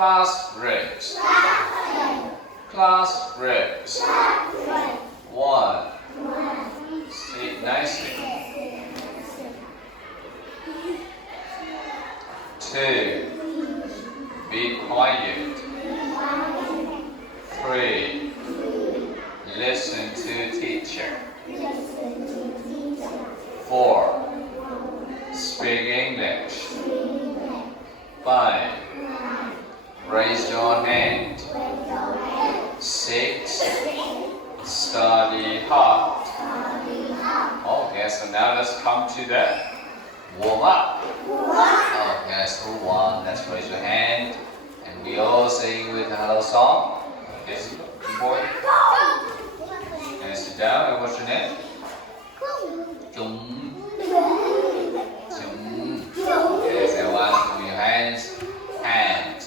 Class raise. Class raise. 1. Sit nicely. 2. Be quiet. 3. Listen to teacher. 4. Speak English. 5. Raise your hand. 6. Study hard. Okay, so now let's come to the warm up. Okay, so 1, let's raise your hand. And we all sing with a hello song. Okay, so good boy. And sit down and what's your name? Chung. Okay, so 1, with your hands. Hands.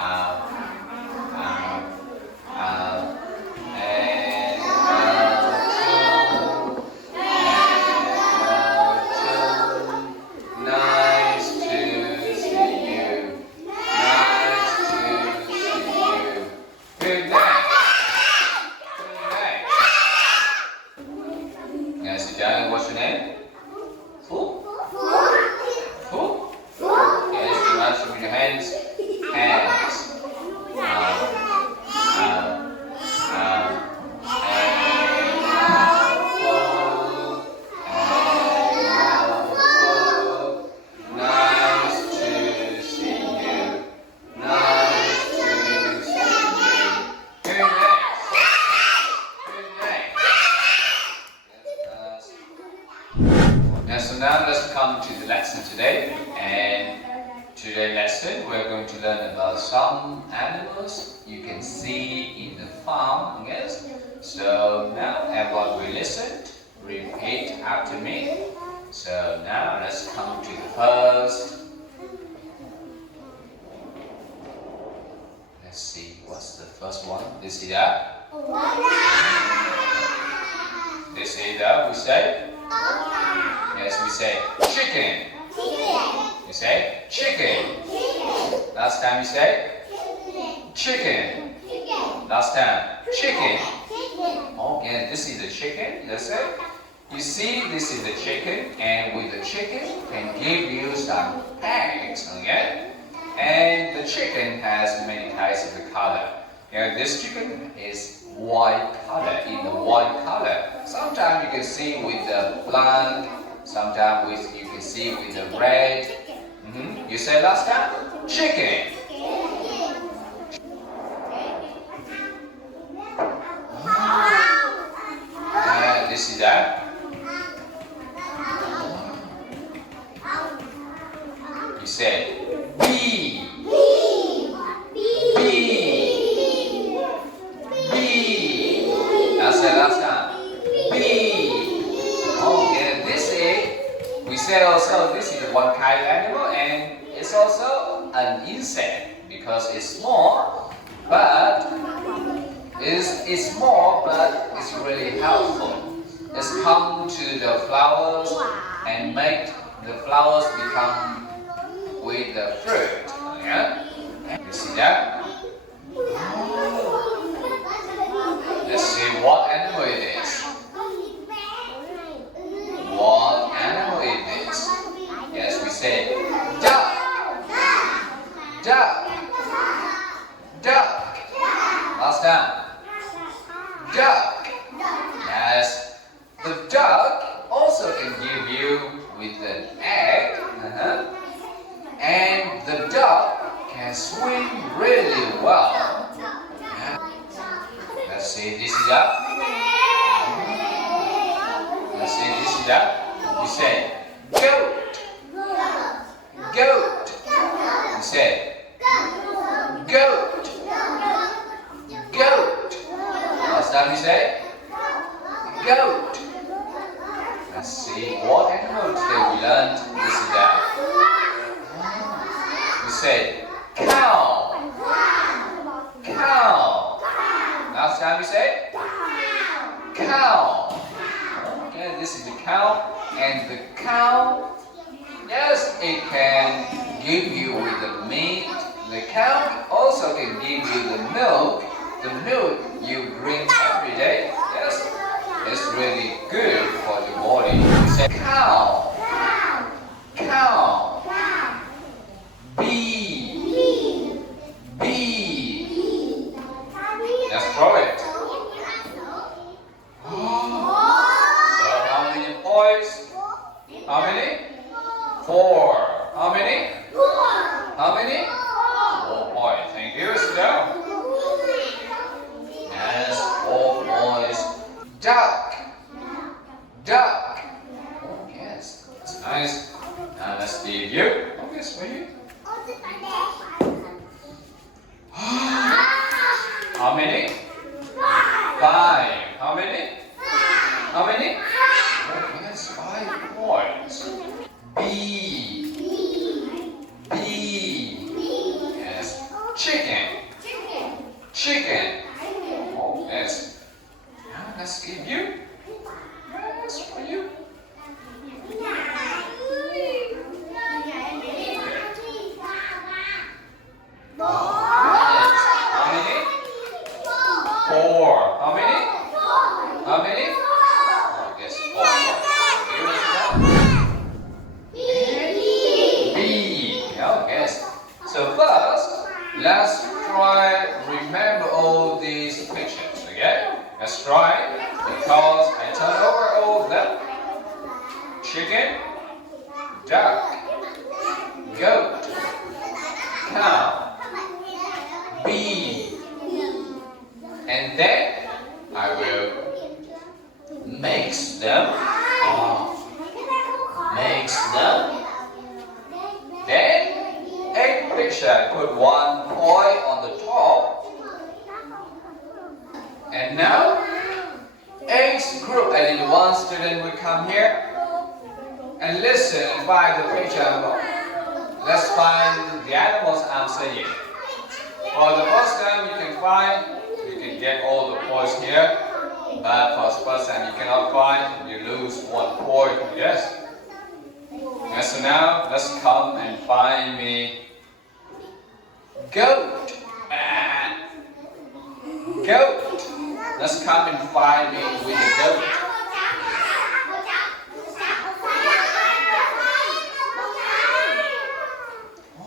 Up. And nice to see you. Nice to see you. Good night. Good night. Now sit down. What's your name? Fu? Fu? Yes, you answer with your hands. Hands. So now let's come to the lesson today, and today's lesson we're going to learn about some animals you can see in the farm. Yes. So now everyone will listen, repeat after me. So now let's come to the first. Let's see what's the first one. This is that. This is that. We say. Yes, we say chicken. You say chicken. Last time you say chicken. Last time chicken. Okay, this is the chicken. Let's say. You see, this is the chicken, and with the chicken can give you some eggs. Okay, and the chicken has many types of the color. This chicken is white color, in the white color. Sometimes you can see with the black, sometimes you can see with the red. You said last time? Chicken. This is that. You said bee. Last time. Bee. Okay, this is, we say also this is one kind of animal, and it's also an insect because it's small, but it's small, but it's really helpful. It's come to the flowers and make the flowers become with the fruit. Yeah? You see that? Let's see what animal it is. What animal it is? Yes, we say duck. Duck. Duck. Last time. Duck. Yes. The duck also can give you with an egg. And the duck can swim really well. Let's see, this is up. Let's see, this is up. You say goat. Goat. You say goat. Goat. Last time you say goat. Let's see what animal today we learned. This is that. You say cow. Cow. Last time you say cow. Okay, this is the cow, and the cow, yes, it can give you with the meat, The cow also can give you the milk you drink every day. Yes, it's really good for your body. You say cow, cow, bee, bee. That's correct. So how many points? How many? 4. How many? How many? 4 points. Thank you. Sit down. Yes, 4 points. Duck. Duck. Oh, yes. That's nice. Now let's leave you. Oh, yes, for you. How many? 5. How many? How many? Oh, yes, 5 points. Bee. Bee. Yes. Chicken. Chicken. Oh, yes. Now let's give you. Yes, for you. How many? 4. How many? How many? Oh, yes, 4. B. Oh, yes. So first, let's try remember all these pictures. Okay? Let's try because I turn over all of them. Chicken, duck, goat, cow, bee, and then I will mix them. Mix them. Then 8 picture. I put 1 point on the top. And now 8 group. I need 1 student will come here and listen and find the picture. Let's find the animals I'm saying. For the first time you can find, you can get all the points here. But for the first time you cannot find, you lose 1 point. Yes. And so now let's come and find me goat. Goat. Let's come and find me with the goat.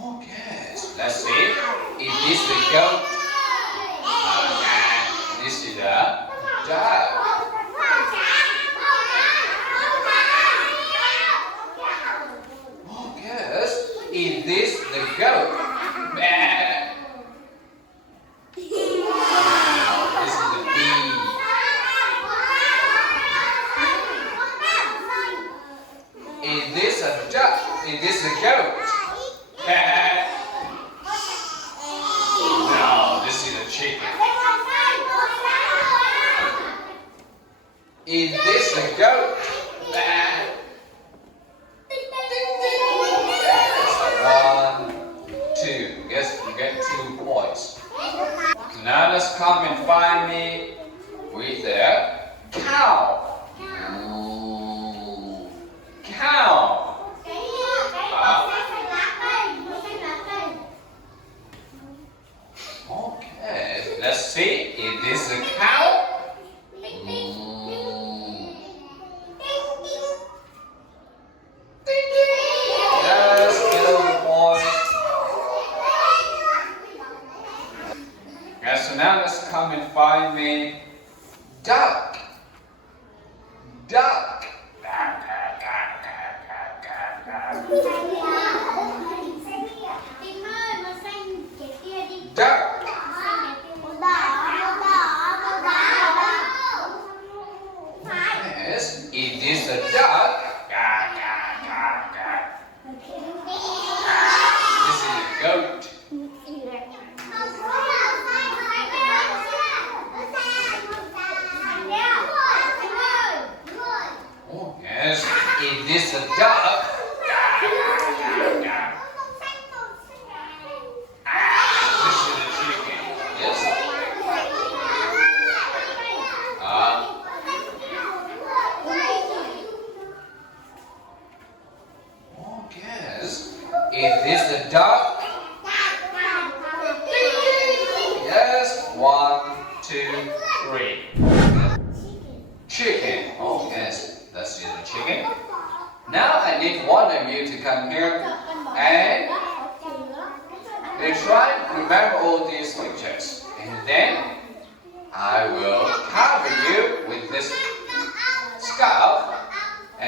Okay, so let's see. Is this the goat? This is the duck. Is this the goat? This is the bee. Is this a duck? Is this a goat? No, this is a chicken. Is this a goat? 1, 2. Yes, you get 2 points. So now let's come and find me with the cow. Cow. Okay, let's see. Is this a cow? So now let's come and find me duck. Duck. Duck. Yes, it is a duck. This is a goat. Oh, yes, is this a duck? This is a chicken. Yes. Oh, yes. Is this a duck?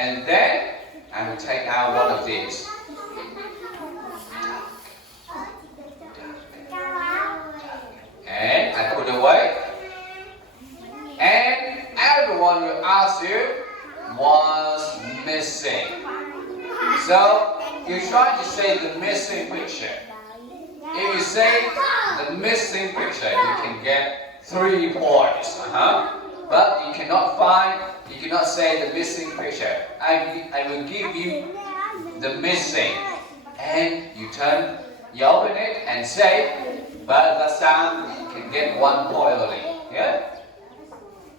And then I will take out one of these. And I put it away. And everyone will ask you what's missing. So you try to say the missing picture. If you say the missing picture, you can get 3 points. But you cannot say the missing picture. I will give you the missing. And you open it and say, but that time you can get 1 point only. Yeah?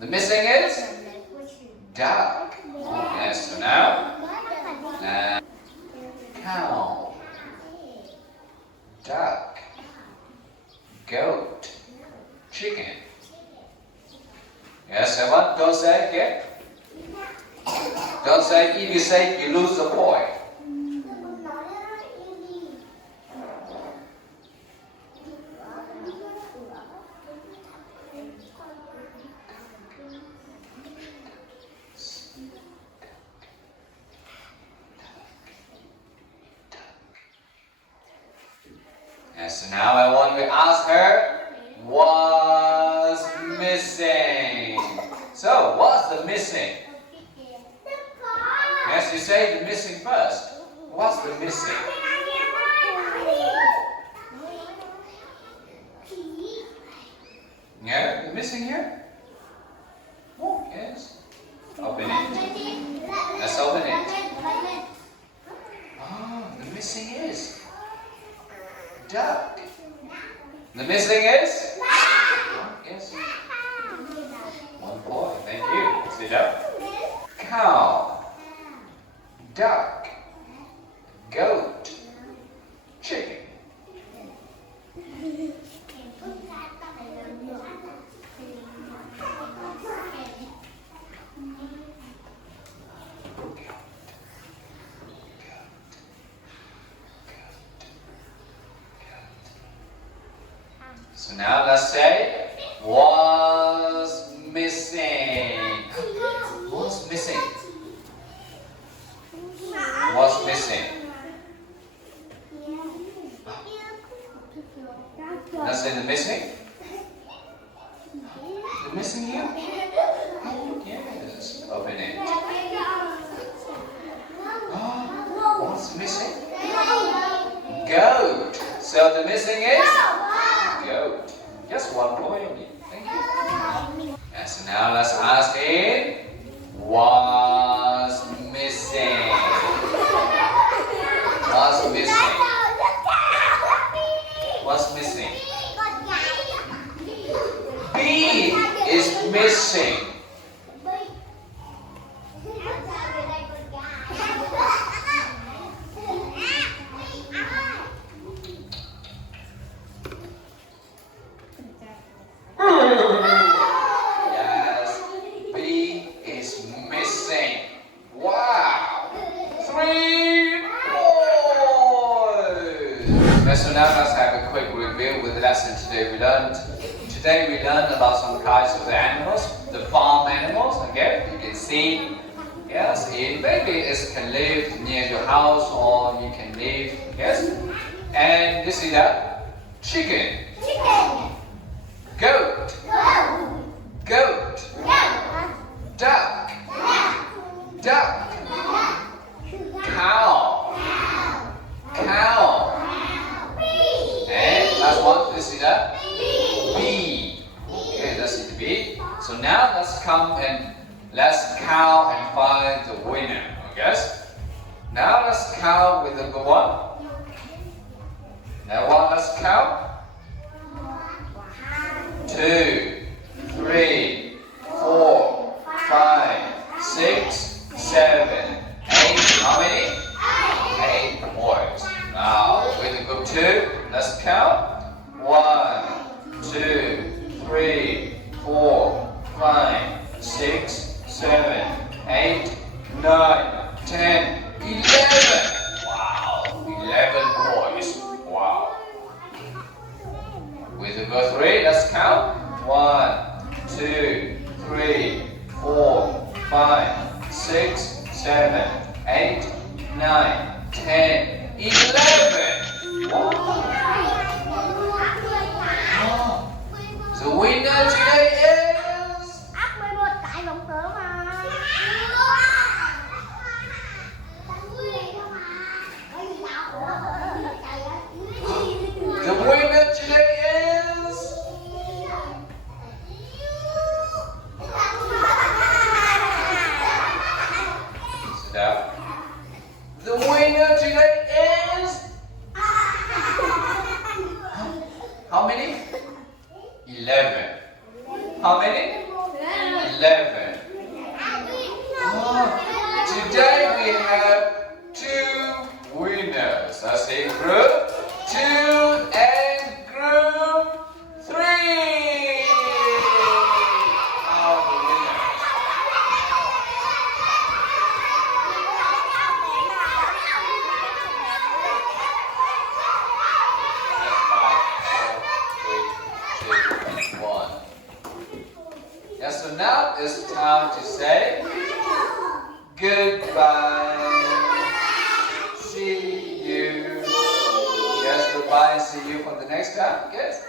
The missing is duck. Yes, so now, cow, duck, goat, chicken. Yes, everyone, don't say it again. Don't say, if you say, you lose the point. Yes, so now I want to ask her, what's missing? So, what's the missing? Yes, you say the missing first. What's the missing? Yeah, the missing here? Oh, yes. Open it. Let's open it. Oh, the missing is duck. The missing is? Oh, yes. 1 point. Thank you. Sit down. Cow, duck, goat, chicken. So now let's say, what's missing? What's missing? What's missing? Let's say the missing. The missing here? Yes. Open it. Oh, what's missing? Goat. So the missing is? Goat. Just 1 point only. Thank you. And so now let's ask it. What's missing? What's missing? What's missing? B is missing. Yes, B is missing. Wow! 3 points! So now let's have a quick review with the lesson today we learned. Today we learned about some kinds of the animals, the farm animals. Again, you can see, yes, maybe it can live near your house or you can live, yes. And this is the chicken. Goat. Goat. Duck. Duck. Cow. Cow. And last one, this is the bee. Okay, that's the bee. So now let's count and let's count and find the winner. Okay? Now let's count with the good one. Now one, let's count. 2, 3, 4, 5, 6, 7, 8. How many? 8 points. Now with the group 2, let's count. 1, 2, 3, 4, 5, 6, 7, 8, 9, 10, 11. Wow, 11 points. Wow. With the group 3, let's count. 1, 2, 3, 7, 8, 9, 10, 11. Wow. The winner today is... ấp 11 tại vọng tưởng mà. The winner today is... Sit down. The winner today is... How many? 11. How many? 11. Today we have 2 winners. Let's say group 2 and group 3 are the winners. That's 5, 4, 3, 2, 1. Yeah, so now it's time to say goodbye. See you. Yes, goodbye and see you for the next time. Yes.